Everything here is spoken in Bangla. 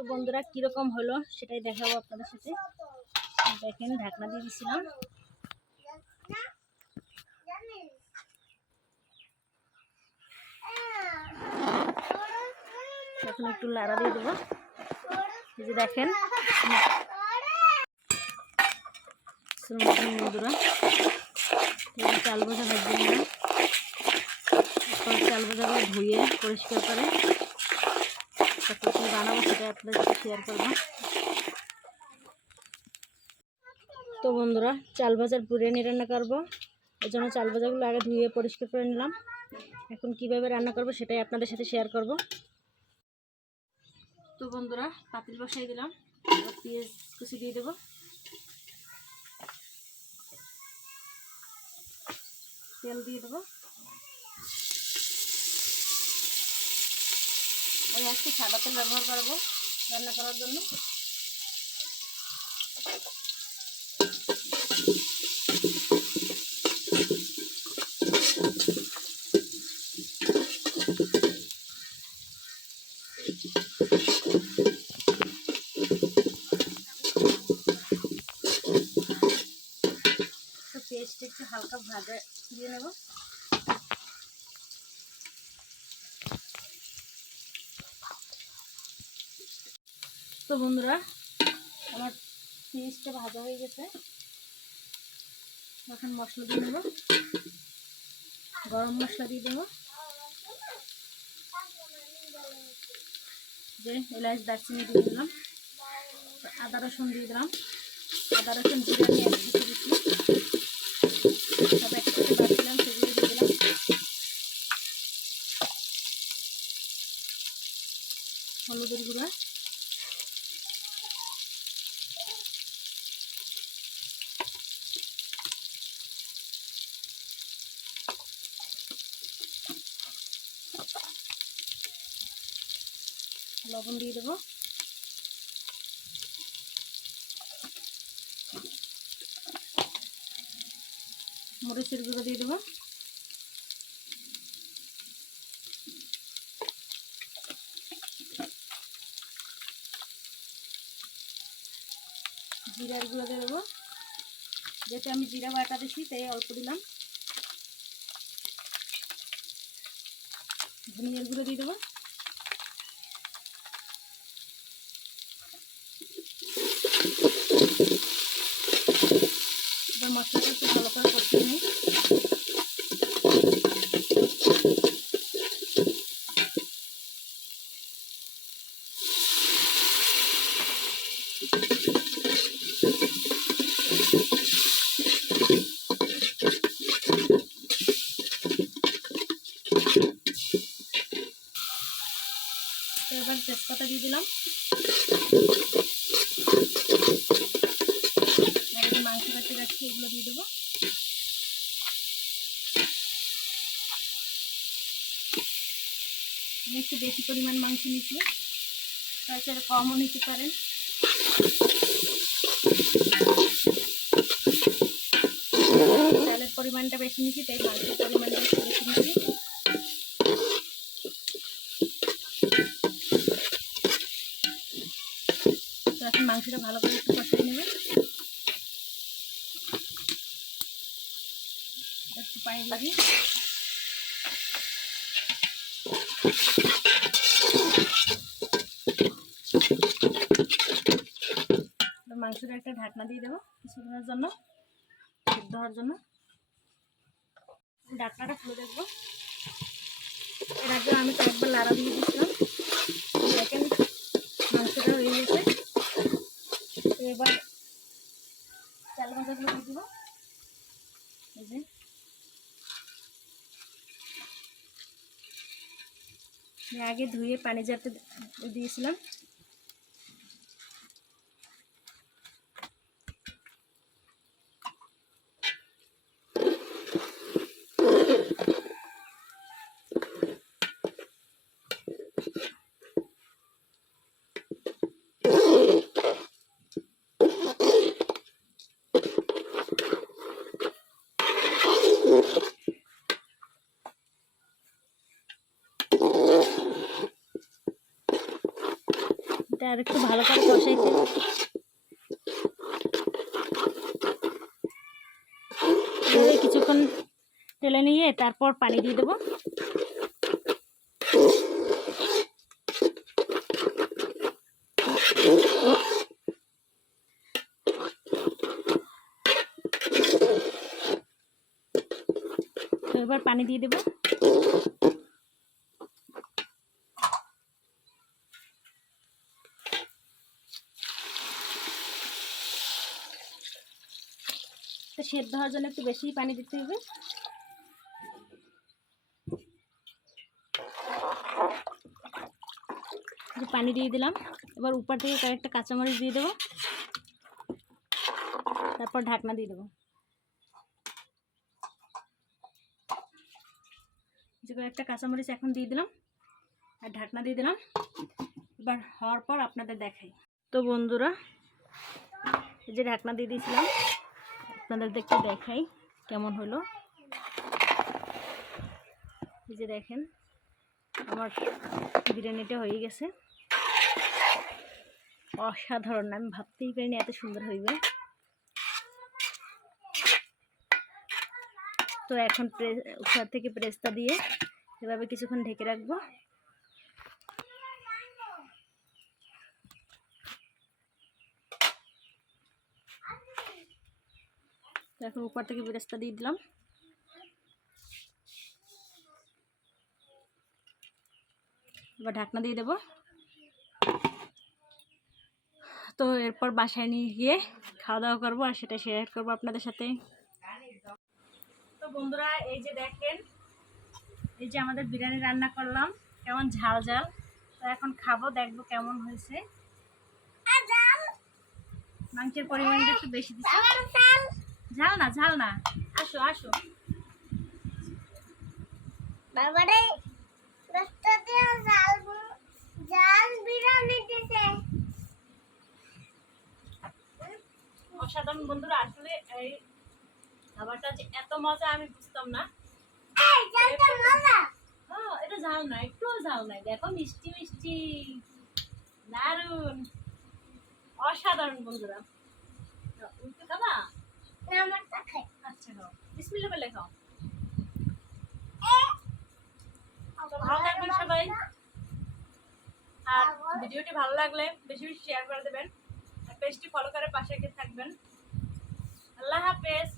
তো বন্ধুরা কিরকম হলো সেটাই দেখাবো আপনাদের সাথে। দেখেন ঢাকনা দিয়ে দিয়েছিলাম। এখন একটু লাড়া দিয়ে দেবো। এই যে দেখেন বন্ধুরা, চাল ভাজা ভেজে নিলাম। এরপর চাল ভাজাগুলো ধুয়ে পরিষ্কার করে তারপর কি বানাবো সেটা আপনাদের সাথে শেয়ার করবো। তো বন্ধুরা চাল ভাজার বিরিয়ানি রান্না করবো, এর জন্য চাল ভাজাগুলো আগে ধুয়ে পরিষ্কার করে নিলাম। এখন কিভাবে রান্না করবো সেটাই আপনাদের সাথে শেয়ার করব। তো বন্ধুরা পাতিল বসাই দিলাম, পেঁয়াজ কুচি দিয়ে দেবো। তেল দিয়ে দেবো। আমি আজকে সাদা তেল ব্যবহার করবো রান্না করার জন্য। তো পেস্টটা একটু হালকা ভাজা দিয়ে নেব। তো বন্ধুরা আমার পেস্টটা ভাজা হয়ে গেছে। এখন মশলা দিয়ে নেব। গরম মশলা দিয়ে দেবো, যে এলাচ দারচিনি দিয়ে দিলাম। আদা রসুন দিয়ে দিলাম। আদা রসুন জিরা নিয়ে একসাথে দিচ্ছি, সব একসাথে বাড়ছিলাম, সেগুলো দিয়ে দিলাম। হলুদের গুঁড়া, লবণ দিয়ে দেবো। মরিচের গুঁড়ো দিয়ে দেবো। জিরার গুঁড়ো দিয়ে দেবো, যেহেতু আমি জিরা বাটা দিচ্ছি তাই অল্প দিলাম। ধনিয়ার গুঁড়ো দিয়ে দেবো। এবার মশলাটা একটু ভালো করে কষিয়ে নিই। এবার তেজপাতা দিয়ে দিলাম। আর এই মাংস কাটতে রাখছি এগুলো দিয়ে দেবো। আমি একটু বেশি পরিমাণ মাংস নিচ্ছি, তাছাড়া কমও নিতে পারেন। চালের পরিমাণটা বেশি নিচ্ছি তাই মাংসের পরিমাণটা একটু বেশি নিচ্ছি। তো এখন মাংসটা ভালো করে একটু কষিয়ে নেবে। একটু পানি দিবি। মাংসটা একটা ঢাকনা দিয়ে দেবো কিছুক্ষণের জন্য, সিদ্ধ হওয়ার জন্য। ঢাকনাটা খুলে দেখবো। এর আগে আমি কয়েকবার লাড়া দিয়ে দিয়েছিলাম। দেখেন মাংসটা হয়ে গেছে। এবার চাল ভাজাগুলো দিয়ে দেবো। এই যে আগে ধুয়ে পানি ঝারতে দিয়েছিলাম। আর একটু ভালো করে কষাইতে কিছুক্ষণ তেলে নিয়ে তারপর পানি দিয়ে দেবো। এবার পানি দিয়ে দেবো। তো সেদ্ধ হওয়ার জন্য একটু বেশি পানি দিতে হবে। পানি দিয়ে দিলাম। এবার উপর থেকে কয়েকটা কাঁচামরিচ দিয়ে দেবো, তারপর ঢাকনা দিয়ে দেবো। যে কয়েকটা কাঁচামরিচ এখন দিয়ে দিলাম আর ঢাকনা দিয়ে দিলাম। এবার হওয়ার পর আপনাদের দেখাই। তো বন্ধুরা, এই যে ঢাকনা দিয়ে দিয়েছিলাম, আপনাদের দেখতে দেখাই কেমন হলো। এই যে দেখেন আমার বিরিয়ানিটা হয়ে গেছে। অসাধারণ, আমি ভাবতেই পারিনি এত সুন্দর হইবে। তো এখন উপর থেকে প্রেসটা দিয়ে এভাবে কিছুক্ষণ ঢেকে রাখবো। তো এখন উপর থেকে প্রেসটা দিয়ে দিলাম। এবার ঢাকনা দিয়ে দেবো। তো এরপর বাসায় নিয়ে গিয়ে খাওয়া দাওয়া করবো আর সেটা শেয়ার করবো আপনাদের সাথে। তো বন্ধুরা, এই যে দেখেন, এই যে আমাদের বিরিয়ানি রান্না করলাম, কেমন ঝাল ঝাল। তো এখন খাবো, দেখবো কেমন হয়েছে। মাংসের পরিমাণটা একটু বেশি দিচ্ছি। ঝাল না, ঝাল না, আসো আসো। অসাধারণ বন্ধুরা, আসলে এই খাবারটা যে এত মজা আমি বুঝতাম না। এটা ঝাল না, একটুও ঝাল নাই। দেখো মিষ্টি মিষ্টি, দারুন, অসাধারণ বন্ধুরা। উল্টে খাবা? আচ্ছা খাও, বিসমিল্লাহ বলে খাও। ভালো থাকবেন সবাই, আর ভিডিওটি ভালো লাগলে বেশি বেশি শেয়ার করে দেবেন, আর পেজটি ফলো করে পাশে থাকবেন। আল্লাহ হাফেজ।